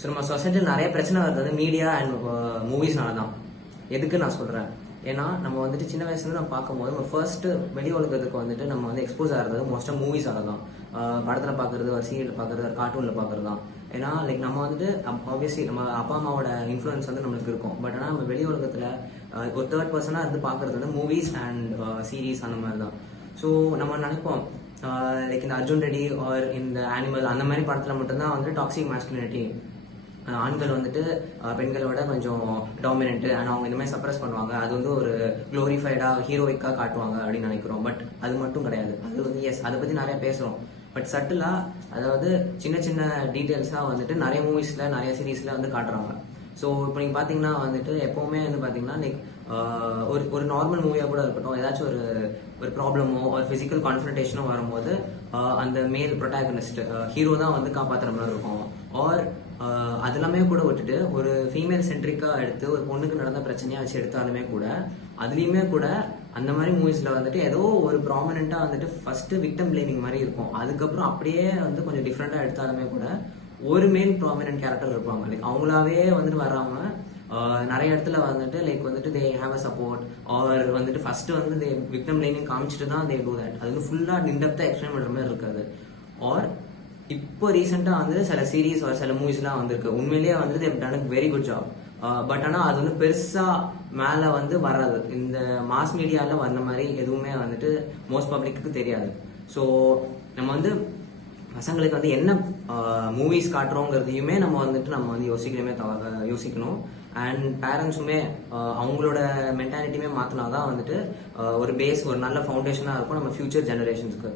So நம்ம சொசைட்டியில் நிறைய பிரச்சனை வருது மீடியா அண்ட் மூவிஸ்னால தான். எதுக்கு நான் சொல்கிறேன், ஏன்னா நம்ம வந்துட்டு சின்ன வயசுல நம்ம பார்க்கும்போது நம்ம ஃபர்ஸ்ட் வெளி உலகத்துக்கு வந்துட்டு நம்ம வந்து எக்ஸ்போஸ் ஆகிறது மோஸ்ட்டாக மூவிஸால தான். படத்தில் பார்க்குறது, ஒரு சீரியல் பார்க்குறது, ஒரு கார்ட்டூனில் பார்க்குறது தான். ஏன்னா லைக் நம்ம வந்துட்டு ஆப்வியஸ்லி நம்ம அப்பா அம்மாவோட இன்ஃப்ளூயன்ஸ் வந்து நம்மளுக்கு இருக்கும். பட் ஆனால் நம்ம வெளி உலகத்தில் ஒரு தேர்ட் பர்சனாக இருந்து பார்க்குறது வந்து மூவிஸ் அண்ட் சீரீஸ் அந்த மாதிரி தான். ஸோ நம்ம நினைப்போம் லைக் இந்த அர்ஜுன் ரெட்டி ஆர் இந்த அனிமல் அந்த மாதிரி படத்தில் மட்டும்தான் வந்து டாக்ஸிக் மாஸ்குலினிட்டி, ஆண்கள் வந்துட்டு பெண்களை விட கொஞ்சம் டாமினன்ட் அண்ட் அவங்க இந்த மாதிரி சப்ரஸ் பண்ணுவாங்க, அது வந்து ஒரு க்ளோரிஃபைடா ஹீரோயிக்கா காட்டுவாங்க அப்படின்னு நினைக்கிறோம். பட் அது மட்டும் கிடையாது. அது வந்து எஸ் அதை பற்றி நிறைய பேசுகிறோம். பட் சட்டிலா, அதாவது சின்ன சின்ன டீட்டெயில்ஸாக வந்துட்டு நிறைய மூவிஸ்ல நிறைய சீரீஸ்ல வந்து காட்டுறாங்க. ஸோ இப்போ நீங்கள் பார்த்தீங்கன்னா வந்துட்டு எப்போவுமே வந்து பார்த்தீங்கன்னா லைக் ஒரு நார்மல் மூவியாக கூட இருக்கட்டும், ஏதாச்சும் ஒரு ப்ராப்ளமோ ஒரு ஃபிசிக்கல் கான்ஃபரன்டேஷனோ வரும்போது அந்த மேல் ப்ரொட்டாகனிஸ்ட் ஹீரோ தான் வந்து காப்பாற்றுற மாதிரி இருக்கும். ஆர் அதெல்லாமே கூட விட்டுட்டு ஒரு ஃபீமேல் சென்ட்ரிக்காக எடுத்து ஒரு பொண்ணுக்கு நடந்த பிரச்சனையாக வச்சு எடுத்தாலுமே கூட அதுலேயுமே கூட அந்த மாதிரி மூவிஸில் வந்துட்டு ஏதோ ஒரு ப்ராமினெண்ட்டாக வந்துட்டு ஃபஸ்ட்டு விக்டம் பிளேமிங் மாதிரி இருக்கும். அதுக்கப்புறம் அப்படியே வந்து கொஞ்சம் டிஃப்ரெண்ட்டாக எடுத்தாலுமே கூட ஒரு மேல் ப்ராமினென்ட் கேரக்டர் இருப்பாங்க. லைக் அவங்களாவே வந்துட்டு வராம நிறைய இடத்துல வந்துட்டு லைக் வந்துட்டு they have a support or வந்துட்டு ஃபர்ஸ்ட் வந்து தே விக்டம் பிளேமிங் காமிச்சிட்டு தான் தே டூ தட். அது வந்து ஃபுல்லாக இன்டெப்த்தாக எக்ஸ்பிளைன் பண்ணுற மாதிரி இருக்காது. ஆர் இப்போ ரீசெண்டாக வந்து சில சீரீஸ் ஒரு சில மூவிஸ்லாம் வந்திருக்கு, உண்மையிலேயே வந்து they've done a very good job. But ஆனால் அது வந்து பெருசாக மேலே வந்து வராது. இந்த மாஸ் மீடியாவில் வந்த மாதிரி எதுவுமே வந்துட்டு மோஸ்ட் பப்ளிக்கு தெரியாது. ஸோ நம்ம வந்து பசங்களுக்கு வந்து என்ன மூவிஸ் காட்டுறோங்கிறதையுமே நம்ம வந்து யோசிக்கணும். அண்ட் பேரண்ட்ஸுமே அவங்களோட மென்டாலிட்டியுமே மாற்றினா தான் வந்துட்டு ஒரு பேஸ், ஒரு நல்ல ஃபவுண்டேஷனாக இருக்கும் நம்ம ஃபியூச்சர் ஜெனரேஷன்ஸ்க்கு.